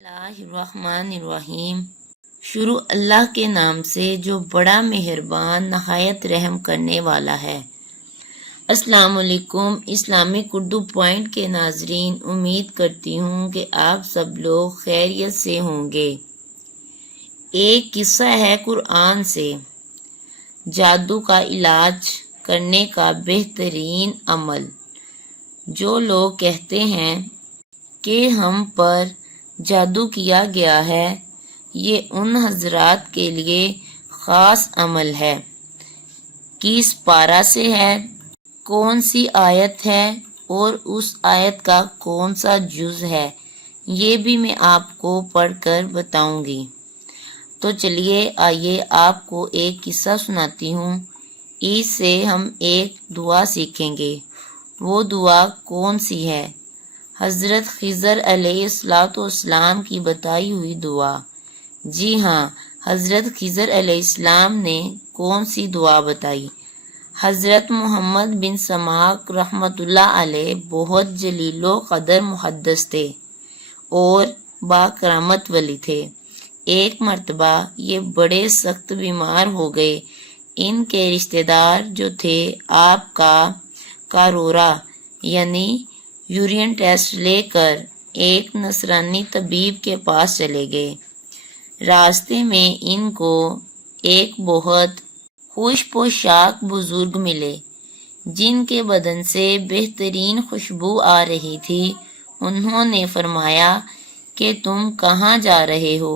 اللہ الرحمن الرحیم۔ شروع اللہ کے نام سے جو بڑا مہربان نہایت رحم کرنے والا ہے۔ السلام علیکم اسلامک اردو پوائنٹ کے ناظرین، امید کرتی ہوں کہ آپ سب لوگ خیریت سے ہوں گے۔ ایک قصہ ہے قرآن سے، جادو کا علاج کرنے کا بہترین عمل۔ جو لوگ کہتے ہیں کہ ہم پر جادو کیا گیا ہے، یہ ان حضرات کے لیے خاص عمل ہے۔ کس پارہ سے ہے، کون سی آیت ہے اور اس آیت کا کون سا جز ہے، یہ بھی میں آپ کو پڑھ کر بتاؤں گی۔ تو چلیے آئیے آپ کو ایک قصہ سناتی ہوں، اس سے ہم ایک دعا سیکھیں گے۔ وہ دعا کون سی ہے؟ حضرت خضر علیہ السلام کی بتائی ہوئی دعا۔ جی ہاں، حضرت خضر علیہ السلام نے کون سی دعا بتائی؟ حضرت محمد بن سماک رحمۃ اللہ علیہ بہت جلیل و قدر محدث تھے اور باکرامت ولی تھے۔ ایک مرتبہ یہ بڑے سخت بیمار ہو گئے۔ ان کے رشتہ دار جو تھے آپ کا کارورا یعنی یورین ٹیسٹ لے کر ایک نصرانی طبیب کے پاس چلے گئے۔ راستے میں ان کو ایک بہت خوش پوشاک بزرگ ملے جن کے بدن سے بہترین خوشبو آ رہی تھی۔ انہوں نے فرمایا کہ تم کہاں جا رہے ہو؟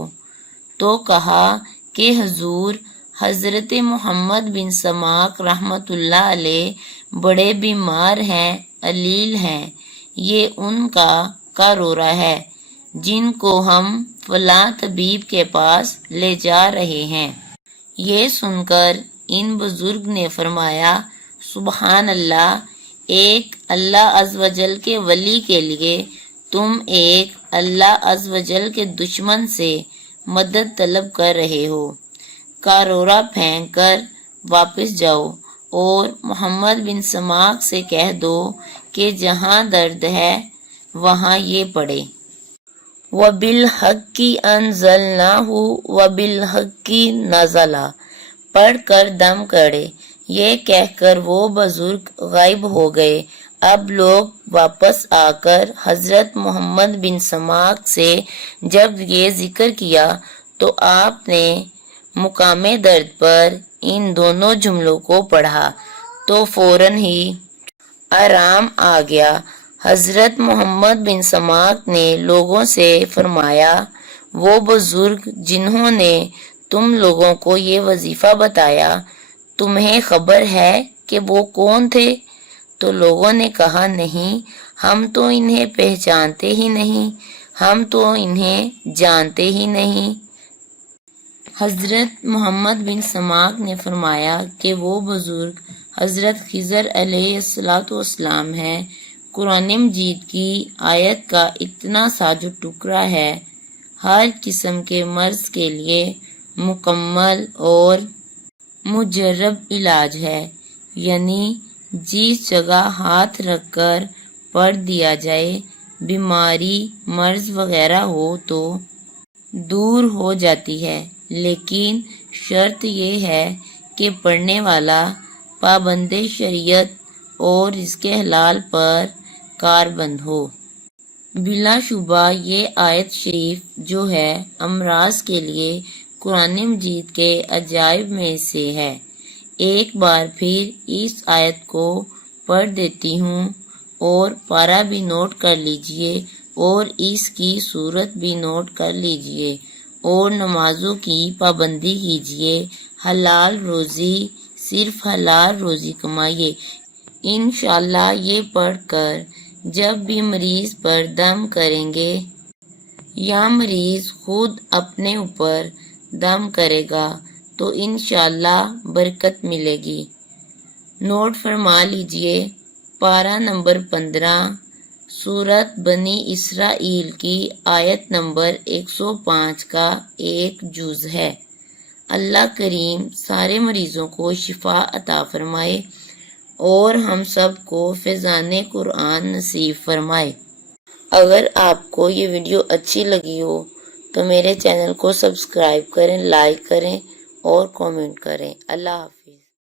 تو کہا کہ حضور، حضرت محمد بن سماک رحمۃ اللہ علیہ بڑے بیمار ہیں، علیل ہیں۔ یہ ان کا کارورا ہے جن کو ہم فلاں طبیب کے پاس لے جا رہے ہیں۔ یہ سن کر ان بزرگ نے فرمایا، سبحان اللہ، ایک اللہ عز و جل کے ولی کے لیے تم ایک اللہ عز و جل کے دشمن سے مدد طلب کر رہے ہو۔ کارورا پھینک کر واپس جاؤ اور محمد بن سماک سے کہہ دو کہ جہاں درد ہے وہاں یہ پڑھے، وَبِالْحَقِّ أَنزَلْنَاهُ وَبِالْحَقِّ نَزَلَ، پڑھ کر دم کرے۔ یہ کہہ کر وہ بزرگ غائب ہو گئے۔ اب لوگ واپس آ کر حضرت محمد بن سماک سے جب یہ ذکر کیا تو آپ نے مقام درد پر ان دونوں جملوں کو پڑھا تو فوراً ہی آرام آ گیا۔ حضرت محمد بن سماک نے لوگوں سے فرمایا، وہ بزرگ جنہوں نے تم لوگوں کو یہ وظیفہ بتایا، تمہیں خبر ہے کہ وہ کون تھے؟ تو لوگوں نے کہا، نہیں، ہم تو انہیں پہچانتے ہی نہیں، ہم تو انہیں جانتے ہی نہیں۔ حضرت محمد بن سماک نے فرمایا کہ وہ بزرگ حضرت خضر علیہ السلام ہیں۔ قرآن مجید کی آیت کا اتنا سا جو ٹکڑا ہے، ہر قسم کے مرض کے لیے مکمل اور مجرب علاج ہے، یعنی جس جگہ ہاتھ رکھ کر پڑھ دیا جائے، بیماری مرض وغیرہ ہو تو دور ہو جاتی ہے، لیکن شرط یہ ہے کہ پڑھنے والا پابند شریعت اور رزق حلال پر کاربند ہو۔ بلا شبہ یہ آیت شریف جو ہے امراض کے لیے قرآن مجید کے عجائب میں سے ہے۔ ایک بار پھر اس آیت کو پڑھ دیتی ہوں اور پارہ بھی نوٹ کر لیجئے اور اس کی صورت بھی نوٹ کر لیجئے اور نمازوں کی پابندی کیجئے، حلال روزی، صرف حلال روزی کمائیے۔ انشاءاللہ یہ پڑھ کر جب بھی مریض پر دم کریں گے یا مریض خود اپنے اوپر دم کرے گا تو انشاءاللہ برکت ملے گی۔ نوٹ فرما لیجئے، پارہ نمبر 15، سورۃ بنی اسرائیل کی آیت نمبر 105 کا ایک جز ہے۔ اللہ کریم سارے مریضوں کو شفا عطا فرمائے اور ہم سب کو فیضان قرآن نصیب فرمائے۔ اگر آپ کو یہ ویڈیو اچھی لگی ہو تو میرے چینل کو سبسکرائب کریں، لائک کریں اور کامنٹ کریں۔ اللہ حافظ۔